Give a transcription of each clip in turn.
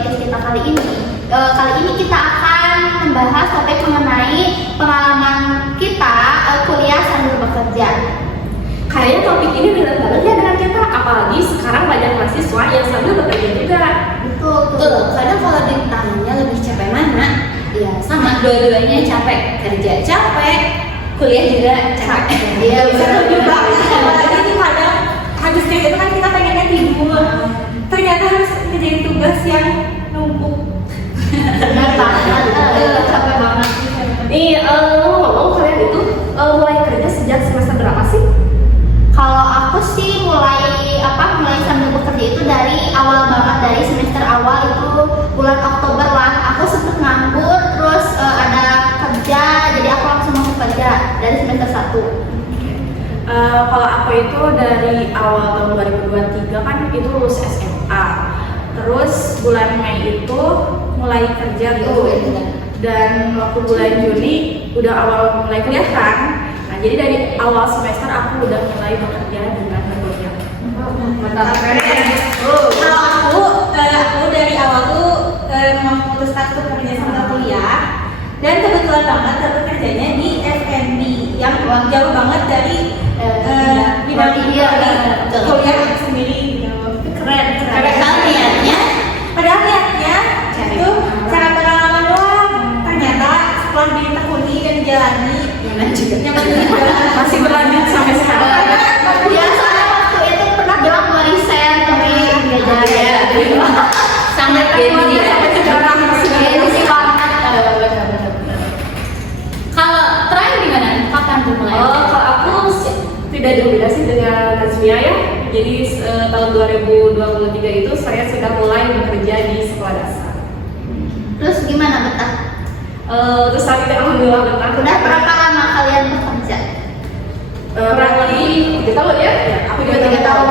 podcast kita kali ini. Kali ini kita akan membahas topik mengenai pengalaman kita kuliah sambil bekerja. Kayaknya topik ini relate banget ya dengan kita, apalagi sekarang banyak mahasiswa yang sambil bekerja juga. Betul. Kadang kalau ditanya lebih capek mana, ya sama dua-duanya capek. Kerja capek, kuliah juga capek. Iya, betul juga. Apalagi ini kadang habis kerja itu kan kita pengennya tidur, ternyata harus ngerjain tugas yang numpuk. Benar banget, capek banget. Nih, ngomong kalian itu mulai kerja sejak semester berapa sih? Kalau aku sih mulai sambil bekerja itu dari awal banget, dari semester awal itu bulan Oktober lah. Aku sempet nganggur, terus ada kerja, jadi aku langsung masuk kerja dari semester 1. Kalau aku itu dari awal tahun 2023 kan itu lulus SMA. Terus bulan Mei itu mulai kerja gitu. Dan waktu bulan Juni udah awal mulai kuliah kan. Nah, jadi dari awal semester aku udah mulai bekerja dengan berkuliah. Mantap. Kalau aku dari awal tuh memutuskan untuk kerja sambil kuliah. Dan kebetulan banget dapet kerjanya di F&B yang jauh banget dari bidang kuliah itu sendiri gitu. Keren. Padahal niatnya itu cara pengalaman doang. Ternyata setelah ditekuni dan dijalani nyaman juga. Masih berlanjut sampai sekarang. Ya, soalnya waktu itu pernah bilang mau resign, tapi nggak jadi. Sangat gengsi ya. Sampai sekarang masih Gengsi banget. Kalau terakhir gimana? Kapan tuh mulai? kalau aku tidak jauh beda sih dengan Nazmia ya. Jadi tahun 2023 itu saya sudah mulai bekerja di sekolah dasar. Terus gimana betah? Terus saat ini alhamdulillah betah. Udah berapa lama kalian bekerja? Kurang lebih 3 tahun ya? Aku juga 3 tahun.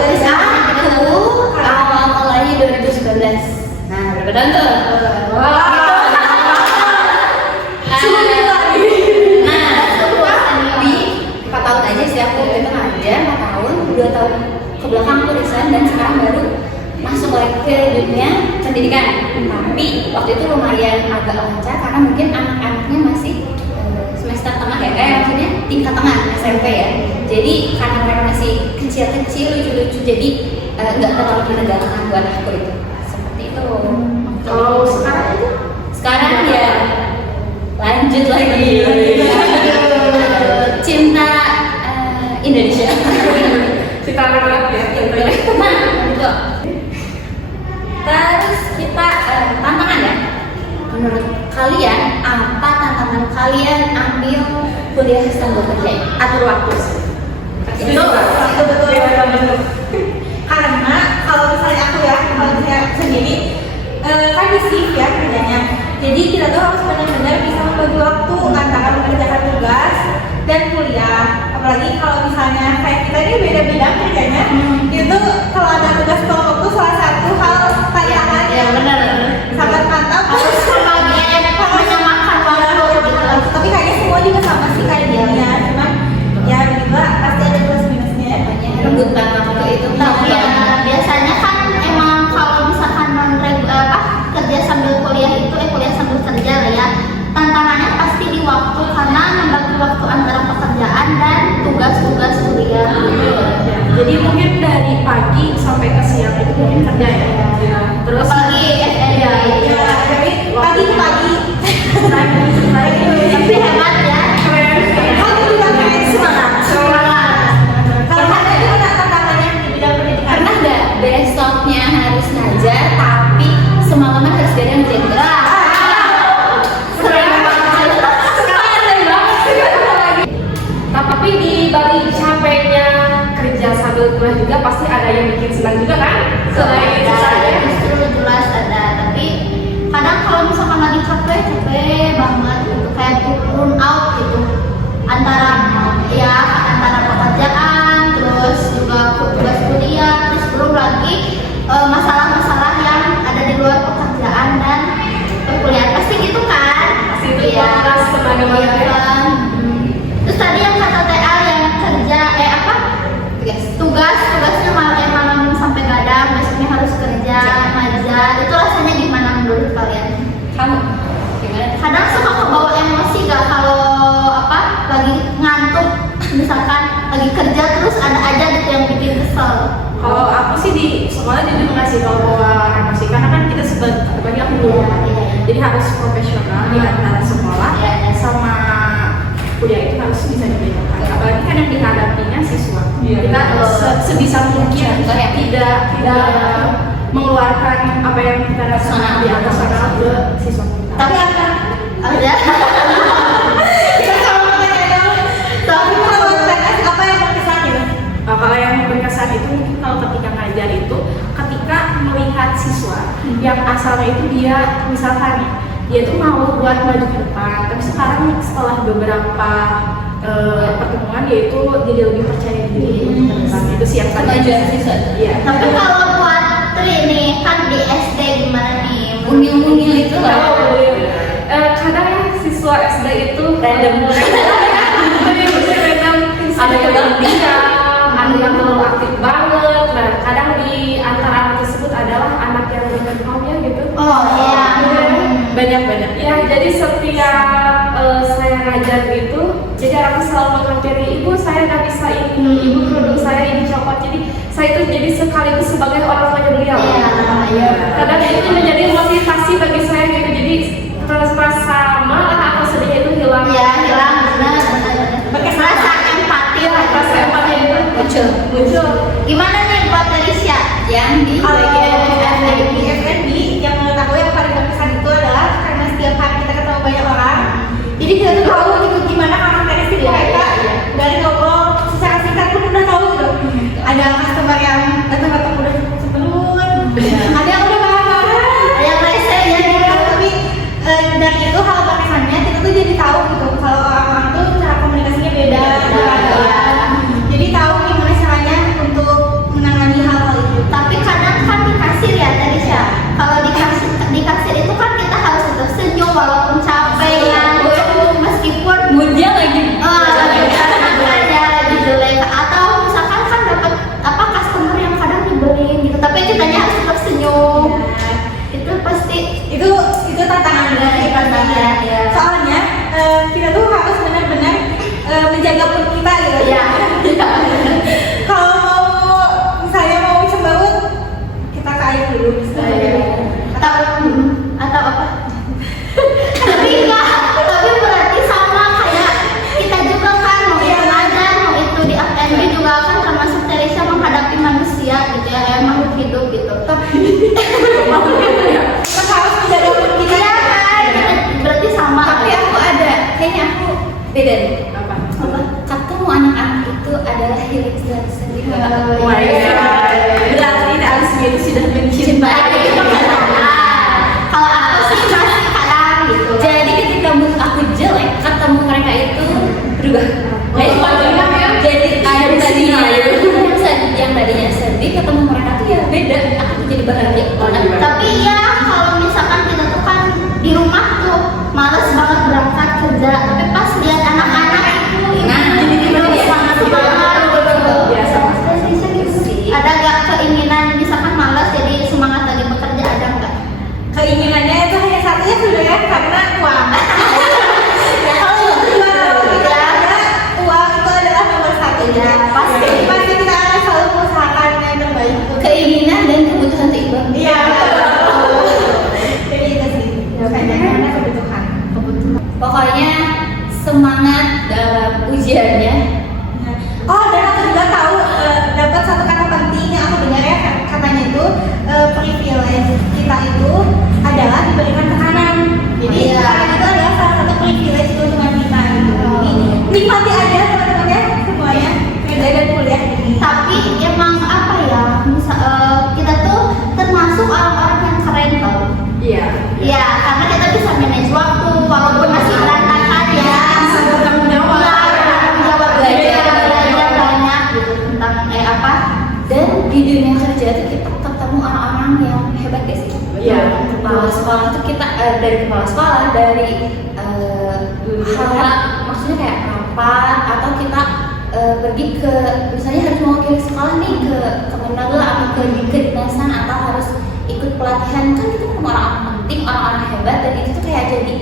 Dari sekarang Aku awal mulainya 2019. Nah, berapa tahun tuh? Di 4 tahun aja sih aku itu aja 4 tahun, 2 tahun ke belakang aku resign dan sekarang baru masuk lagi ke dunia pendidikan. Tapi waktu itu lumayan agak lancar karena mungkin anak-anaknya masih semester tengah ya, maksudnya tingkat tengah SMP ya. Jadi karena mereka masih kecil-kecil, lucu-lucu, jadi nggak terlalu menegangkan buat aku itu. Seperti itu. Kalau Sekarang ya lanjut lagi. Cinta Indonesia. kita anak-anak ya contohnya. Nah, betul. Terus kita tantangan ya. Menurut kalian apa tantangan kalian ambil kuliah sambil kerja? Atur waktu sih. Itu Betul. Karena kalau misalnya aku ya, kalau saya sendiri kan di shift ya kerjanya. Jadi kita tuh harus benar-benar bisa membagi waktu antara mengerjakan tugas dan kuliah. Apalagi kalau misalnya kayak kita ini beda bidang kerjanya, itu kalau ada tugas kelompok tuh salah satu hal tantangan yang sangat mantap. harus pembagian menyamakan waktu. Tapi kayaknya semua juga sama sih kayak dia, cuman ya juga pasti ada plus minusnya ya. rebutan waktu itu. Tapi ya biasanya kan emang kalau misalkan kerja sambil kuliah itu kuliah sambil kerja lah ya, tantangannya pasti di waktu karena membagi waktu antara pekerjaan dan tugas-tugas kuliah. Jadi mungkin dari pagi sampai ke siang itu mungkin kerja ya. Terus Apalagi FNB Ya, dari pagi-pagi. tapi hebat ya. Aku juga kayak semangat. Kalau ada juga tantangannya di bidang pendidikan. Pernah nggak besoknya harus ngajar tapi semalaman harus begadang ngerjain tugas? tapi di balik capeknya kerja sambil kuliah juga pasti ada yang bikin senang juga kan? Selain itu saja. Justru jelas ada, tapi kadang kalau misalkan lagi capek banget gitu, kayak burn out gitu antara pekerjaan, terus juga tugas kuliah, terus belum lagi masalah-masalah yang ada di luar pekerjaan dan perkuliahan, pasti gitu kan? Pasti itu Iya. kualitas tenaga Iya manusia. kan? Terus tadi yang kata TA yang kerja tugasnya malam sampai kadang besoknya harus kerja ngajar, itu kesel. Kalau aku sih di sekolah jujur ngasih tahu bahwa emosi karena kan kita sebagai aku dulu, jadi harus profesional di antara sekolah sama kuliah itu harus bisa dibedakan. Apalagi kan yang dihadapinya siswa. Kita sebisa mungkin tidak mengeluarkan apa yang kita rasakan di personal ke siswa kita. Tapi ada Tapi kalau PNS apa yang berkesan gitu? Kalau yang berkesan itu mungkin kalau ketika ngajar itu ketika melihat siswa yang asalnya itu dia misalkan dia tuh mau buat maju ke depan, tapi sekarang setelah beberapa pertemuan dia itu jadi lebih percaya diri tentang itu sih yang paling Kemajuan siswa. Iya. Tapi kalau buat Tri nih kan di SD gimana nih? Mungil-mungil itu lah. Kadang ya siswa SD itu Random. ada yang berdiam, ada yang terlalu aktif banget. Nah, kadang di antara anak tersebut adalah anak yang berkembang gitu. Oh iya. Banyak. Ya, jadi setiap saya ngajar itu, jadi aku selalu menghampiri ibu, saya nggak bisa ini, ibu kerudung saya ini copot. Jadi saya itu jadi sekaligus sebagai orang tuanya beliau. Iya. Kadang itu menjadi motivasi bagi saya gitu. Jadi rasa marah atau sedih itu hilang. Iya hilang benar. Rasa empati lah. Rasa empati itu Muncul. Gimana nih buat Terisha? Yang di Kalau bagian di FNB yang menurut aku yang paling berkesan itu adalah karena setiap hari kita ketemu banyak orang, jadi kita tuh tahu gitu gimana karakteristik mereka dari ngobrol secara singkat pun udah tahu gitu. Ada customer yang datang udah sebelum, ada yang udah marah-marah, Ada yang rese ya. tapi dari itu hal berkesannya kita tuh jadi tahu gitu kalau orang-orang tuh cara komunikasinya beda. Jadi tahu gimana caranya untuk menangani hal-hal itu. Tapi kadang kan di kasir ya Terisha. Kalau di kasir itu kan kita harus tetap senyum walaupun capek ngantuk meskipun moodnya lagi lagi lagi jelek atau misalkan kan dapat apa customer yang kadang nyebelin gitu tapi kitanya harus tetap senyum. Itu pasti itu tantangan dari pastinya. ya. Soalnya kita tuh harus benar-benar menjaga mood kita gitu. Ya. Kalau misalnya mau cemberut, kita ke air dulu misalnya. Atau apa? Tapi enggak, tapi berarti sama kayak kita juga kan mau itu ngajar, mau itu di FNB juga kan termasuk Terisha menghadapi manusia gitu ya, makhluk hidup gitu. Tapi Kita harus menjaga mood kita. iya kan, berarti sama. tapi aku ada kayaknya aku beda deh. apa? Ketemu anak-anak itu adalah healing sendiri. Wah, iya. Berarti Alismi itu sudah mencintai. Kalau aku sih masih kadang gitu. Jadi ketika mood aku jelek, ketemu mereka itu berubah. Jadi yang tadinya sedih ketemu mereka tuh ya beda. Aku jadi bahagia. Tapi ya kalau misalkan kita tuh kan di rumah tuh males banget berangkat kerja, tapi pas lihat anak-anak itu Nah, jadi semangat gitu. Biasa. Ada nggak keinginan misalkan malas jadi semangat lagi bekerja ada nggak? Keinginannya itu hanya satu ya sudah ya, karena uang. Kalau uang itu adalah nomor satu. Ya, pasti. Pasti kita akan selalu mengusahakan yang terbaik. Keinginan dan kebutuhan seimbang. Iya. Jadi itu sih. Keinginan kebutuhan. Pokoknya semangat dalam ujiannya. Oh, dan aku juga tahu dapat satu kata penting yang aku dengar ya, katanya itu privilege kita itu adalah diberikan tekanan. Jadi Iya. tekanan itu adalah salah satu privilege keuntungan kita gitu. Jadi nikmati aja teman-teman ya semuanya kerja dan kuliah ini. Tapi emang apa ya? Kita tuh termasuk orang-orang yang keren tau. Iya. Ya, karena kita bisa manage waktu walaupun masih berantakan ya. Bertanggung jawab. Iya, bertanggung jawab belajar banyak gitu tentang apa? Dan di dunia kerja itu kita ketemu orang-orang yang hebat guys. Iya. Kepala sekolah itu kita dari kepala sekolah dari hal maksudnya kayak rapat atau kita pergi ke misalnya harus mewakili sekolah nih ke Kemendagri atau ke kedinasan atau harus ikut pelatihan kan kita ketemu orang-orang penting orang-orang hebat dan itu tuh kayak jadi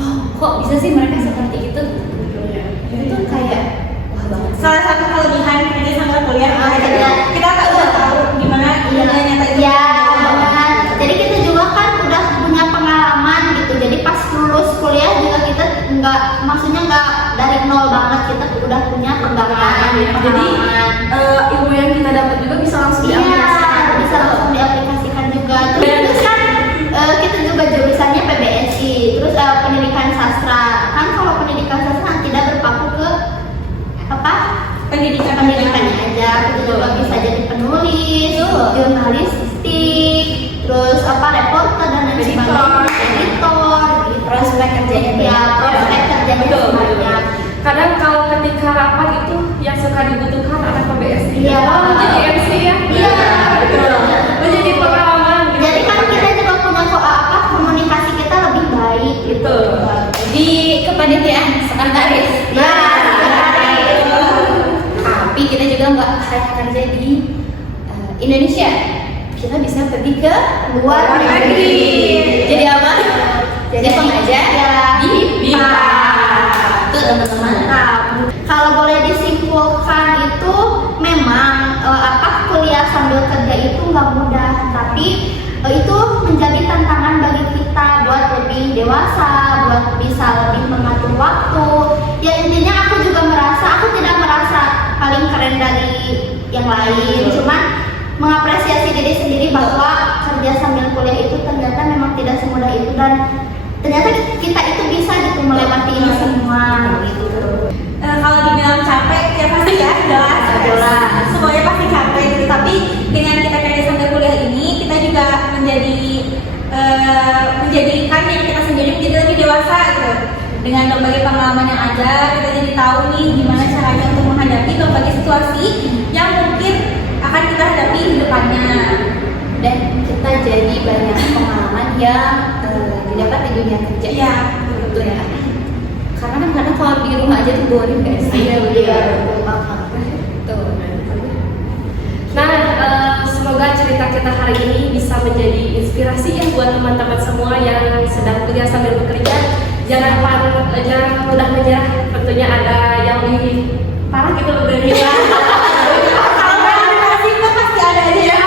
wow kok bisa sih mereka seperti itu itu tuh kayak wah banget sih. Salah satu kelebihan kerja sama kuliah adalah kita tak dari nol banget kita udah punya pegangan, Jadi ilmu yang kita dapat juga bisa langsung iya, diaplikasikan. bisa langsung diaplikasikan juga. Terus kan kita juga jurusannya PBSI, terus pendidikan sastra. Kan kalau pendidikan sastra tidak berpaku ke apa? Pendidikannya aja. Kita juga bisa jadi penulis, jurnalistik, terus apa reporter dan lain sebagainya, editor, gitu. Prospek kerjanya Ya, banyak. prospek kerjanya Betul. banyak. Kadang kalau ketika rapat itu yang suka dibutuhkan anak PBSI. Iya. Jadi MC ya. Iya. Betul. Menjadi pengalaman. Gitu. Jadi kan kita juga punya komunikasi kita lebih baik gitu. Di kepanitiaan sekretaris. Ya, Tapi kita juga nggak hanya kerja di Indonesia. Kita bisa pergi ke luar negeri. Jadi apa? Jadi pengajar ya, di BIPA. Tuh teman-teman. Nah, kalau boleh disimpulkan itu memang kuliah sambil kerja itu nggak mudah, tapi itu menjadi tantangan bagi kita buat lebih dewasa, buat bisa lebih mengatur waktu. Ya intinya aku tidak merasa paling keren dari yang lain, cuman mengapresiasi diri sendiri bahwa kerja sambil kuliah itu ternyata memang tidak semudah itu dan ternyata kita itu bisa gitu melewati ini semua gitu. Kalau dibilang capek ya pasti ya jelas. Semuanya pasti capek gitu. Tapi dengan kita kerja sambil kuliah ini kita juga menjadikan diri kita sendiri menjadi lebih dewasa gitu. Dengan berbagai pengalaman yang ada, kita jadi tahu nih gimana caranya untuk menghadapi berbagai situasi yang mungkin akan kita hadapi di depannya. Dan kita jadi banyak pengalaman yang didapat di dunia kerja. Iya, betul ya. Karena kan kadang kalau di rumah aja tuh boring guys. Iya, Tuh. Nah, semoga cerita kita hari ini bisa menjadi inspirasi ya buat teman-teman semua yang sedang kuliah sambil bekerja. Jangan mudah menyerah. Tentunya ada yang lebih parah gitu dari kita. Kalau motivasi itu pasti ada aja ya.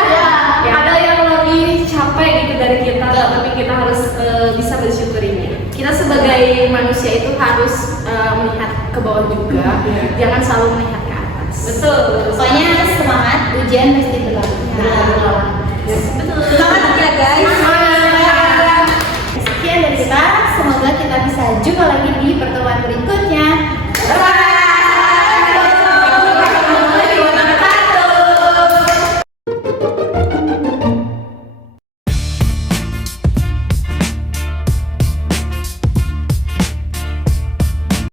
Ya, ada yang lebih capek gitu dari kita, tapi kita harus bisa bersyukurinya. Kita sebagai manusia itu harus melihat ke bawah juga, jangan selalu melihat ke atas. Betul. Pokoknya semangat, ujian